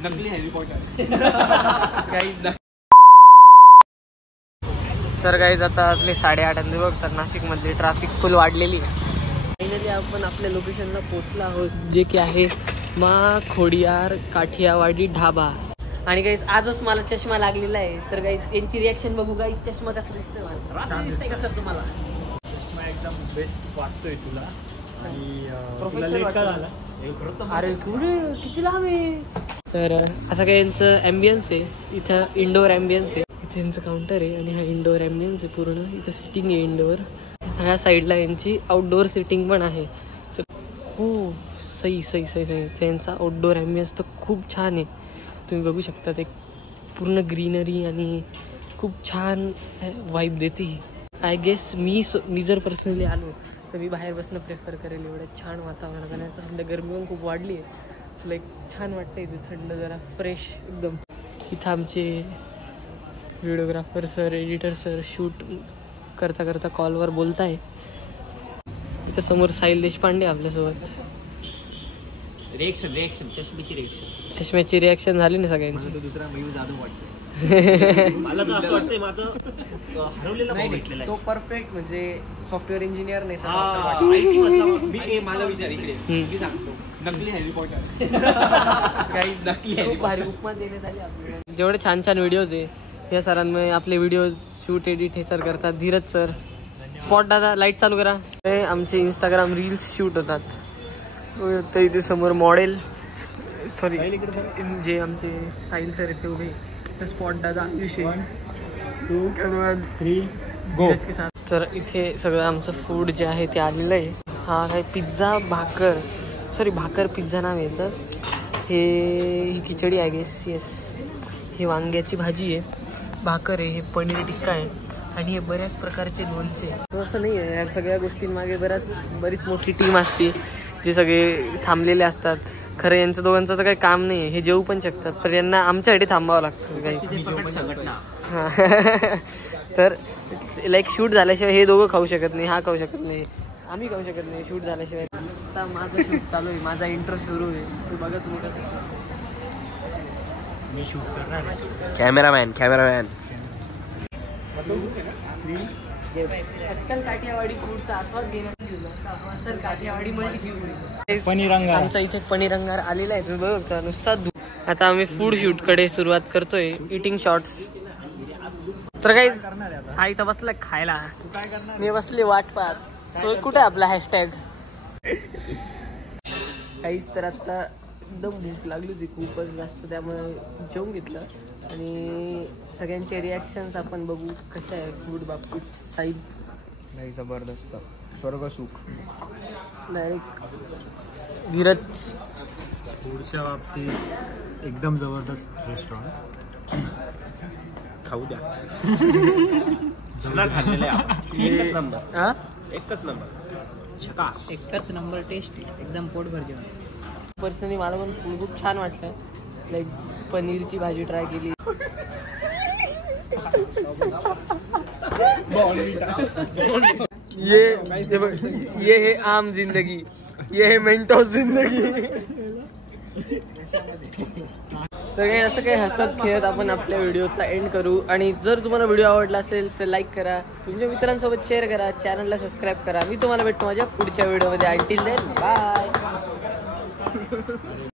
नकली Harry Potter. तर guys आता आपले 8:30 आणि बघतात नाशिकमध्ये ट्रॅफिक फुल वाढलेली. फायनली आपण आपल्या लोकेशनला पोहोचलो आहोत, जे की आहे मा खोडियार काठियावाडी ढाबा. आणि गाईज आजच मला चष्मा लागलेला आहे. तर गाईज यांची रिॲक्शन बघू. गाईज चष्मा कसा दिसतोय मला? दिसतंय का सर तुम्हाला? चष्मा एकदम बेस्ट वाटतोय तुला. आणि अरे किती लांब आहे. तर असं काही यांचं ॲम्बियन्स आहे. इथं इंडोर ॲम्बियन्स आहे. इथे यांचं काउंटर आहे आणि हा इंडोर ॲम्बियन्स आहे पूर्ण. इथं सिटिंग आहे इंडोर. ह्या साईडला यांची आउटडोअर सिटिंग पण आहे. हो सही सही सही सही. त्यांचा आउटडोअर ॲम्बियन्स तर खूप छान आहे. तुम्ही बघू शकता ते पूर्ण ग्रीनरी आणि खूप छान वाईब देते. आय गेस मी जर पर्सनली आलो तर मी बाहेर बसणं प्रेफर करेल. एवढं छान वातावरण. आणि आता सध्या गरमी पण खूप वाढली आहे. लाईक छान वाटतं इथे थंड जरा फ्रेश एकदम. इथं आमचे videographer sir editor sir shoot करता करता कॉलवर बोलताय. इथं समोर साहिल देशपांडे आपल्यासोबत. रिएक्शन चष्म्याची रिॲक्शन झाली ना सगळ्यांची. दुसरा मयूर जाधव वाटतो. मला तर असं वाटतंय माझं हरवलेला भाऊ भेटलेला आहे. तो परफेक्ट म्हणजे सॉफ्टवेअर इंजिनियर नाही. माझा विचार इकडे मी सांगतो. नकली हॅरी पॉटर. खूप भारी उपमा देण्यात आली आपल्याला. जेवढे छान छान व्हिडिओज आहे या सरांमुळे आपले व्हिडिओज शूट एडिट हे सर करतात. धीरज सर. स्पॉट दादा लाईट चालू करा. हे आमचे इंस्टाग्राम रील्स शूट होतात. तर इथे समोर मॉडेल सॉरी जे आमचे साहिल सर इथे उभे. स्पॉट दादा विषय 1 2 3 गो के साथ. तर इथे सगळं आमचं फूड जे आहे ते आलेलं आहे. हा काय पिझ्झा भाकर भाकर पिझ्झा नाव याचं. ही खिचडी आहे गेस. येस. ही वांग्याची भाजी आहे. भाकर आहे. हे पनीर टिक्का आहे. आणि हे बऱ्याच प्रकारचे लोणचे. असं नाही आहे. या सगळ्या गोष्टींमागे बरीच मोठी टीम असते जे सगळे थांबलेले असतात. खरं यांचं दोघांचं तर काही काम नाही आहे. हे जेवू पण शकतात पण यांना आमच्यासाठी थांबावं लागतं काही. हां तर लाईक शूट झाल्याशिवाय हे दोघं खाऊ शकत नाही. हा खाऊ शकत नाही. आम्ही खाऊ शकत नाही शूट झाल्याशिवाय. आता माझं शूट चालू आहे. माझा इंट्रो सुरू आहे. ते बघा तुम्ही कसं. मी शूट करणार आहे. कॅमेरामॅन अस्सल काठियावाडी फूडचा आस्वाद घेण्यात अस्सल काठियावाडी मल्टी पनीर अंगार. आमचा इथे पनीर अंगार आलेला आहे. तुम्ही बघा नुसता. आता आम्ही फूड शूट कडे सुरुवात करतोय. Eating shorts. तर काही हा इथं बसलाय खायला. मी बसले वाट पाहत. तो कुठे आपला हॅशटॅग. काहीच तर आता एकदम भूक लागली होती खूपच जास्त. त्यामुळे जेवून घेतलं. आणि सगळ्यांचे रिॲक्शन्स आपण बघू कशा आहे फूड बाबतीत. साहिल नाही जबरदस्त स्वर्गसुख. डायरेक्ट धीरज फूडच्या बाबतीत एकदम जबरदस्त रेस्टॉरंट. खाऊ द्या. एकच नंबर टेस्ट एकदम पोटभर जेवण. पर्सनली मला पण फूड खूप छान वाटतं. लाईक पनीरची भाजी ट्राय केली. ये है आम जिंदगी. ये है मेंटोस जिंदगी. तर काही असं काही हसत खेळत आपण आपल्या व्हिडिओचा एंड करू. आणि जर तुम्हाला व्हिडिओ आवडला असेल तर लाईक करा. तुमच्या मित्रांसोबत शेअर करा. चॅनलला सबस्क्राईब करा. मी तुम्हाला भेटतो माझ्या पुढच्या व्हिडिओमध्ये. Until then bye.